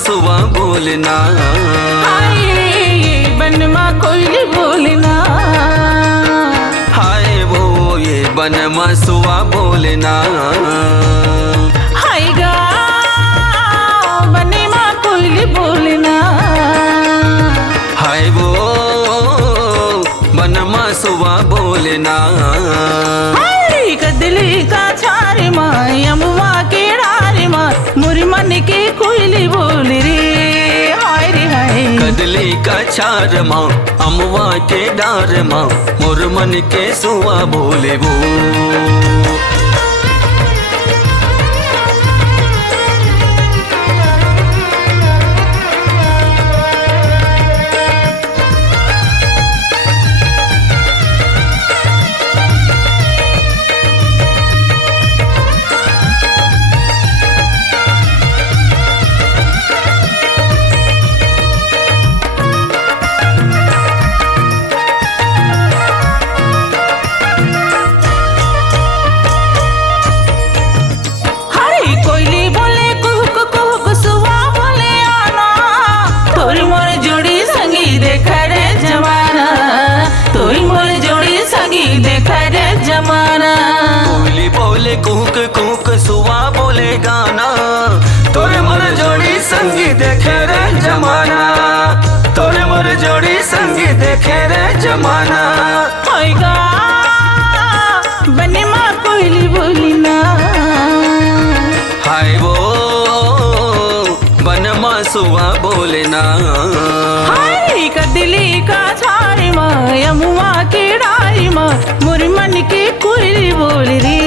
बनमासुआ बोलना। हाय ये बनमा कोयली बोलना। हाय वो ये बनमासुआ बोलना। हाय गा बनमा कोयली बोलना। हाय वो बनमासुआ बोलना। हाय कदली का छारे माँ अमुआ के डारे माँ मुरी मन के कोयली बोल रे। हाय रे हाय कदली का छार माँ अमुआ के डार माँ मोर मन के सुआ बोले वो। कोयली बोले कुहक कुहक सुआ बोले गाना तोरे मोर जोड़ी संगी देखे रे जमाना। तोरे मोर जोड़ी संगी देखे रे जमाना। होएगा बनमा कोयली बोलना। हाय वो बनमासुआ बोलना। हाय कदली का छारे माँ अमुआ के डारी माँ मोर मन के कोयली बोल रे।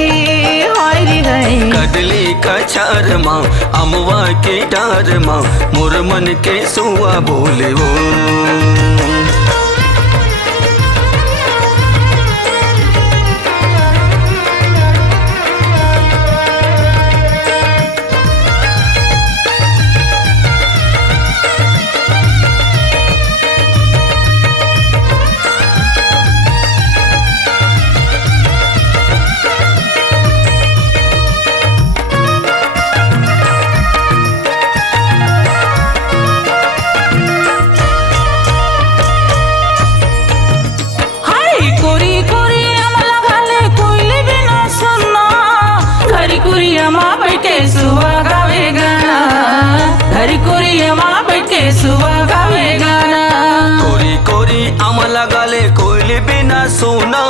हाय रे हाय कदली का छार माँ अमुआ के डार माँ मोर मन के सुआ बोले वो। सुबह गावे गाना हरी कोरी माँ बैठ के सुबह गावे गाना। कोरी कोरी अमला गाले कोयली बिना सुना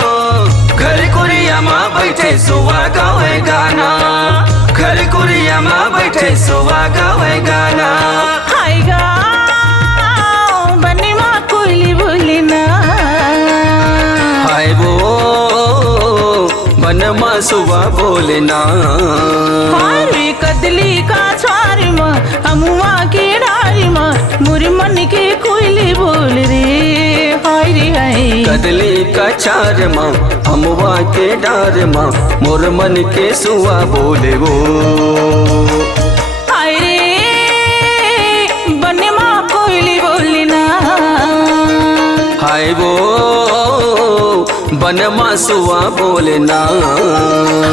घर कोरिया माँ बैठे सुबह गावे गाना। घर कोरिया माँ बैठे सुबह गावे गाना। हाय गा बनमा कोयली बोलना। हाय वो बनमासुआ बोलना। हाय कदली का छारे माँ अमुआ के डारी माँ मुरी मन के कोयली बोल रे। हाय रे हाय कदली का छार माँ अमुआ के डार माँ मोर मन के सुआ बोले वो। हाय रे बनमा कोयली बोलना। हाय वो बनमासुआ बोलना।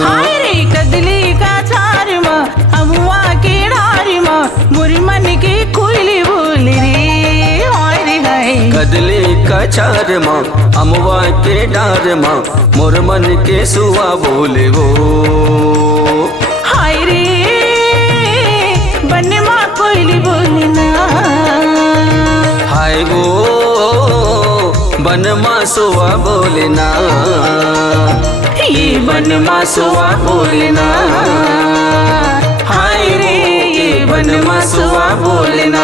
हाय रे कदली का छारे माँ अमुआ के डारी माँ मुरी मन के कोयली बोल रे। हाय रे हाय कदली का छार माँ अमुआ के डार माँ मोर मन के सुआ बोले वो। हाय रे बनमा कोयली बोलना। हाय वो बनमासुआ बोलना। ये बनमासुआ बोलना। हाय रे ये बनमासुआ बोलना।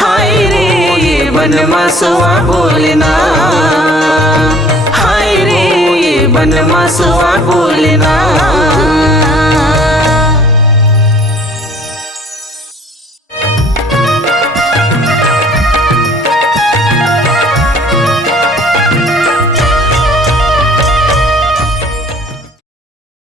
हाय रे ये बनमासुआ बोलना। हाय रे ये बनमासुआ बोलना।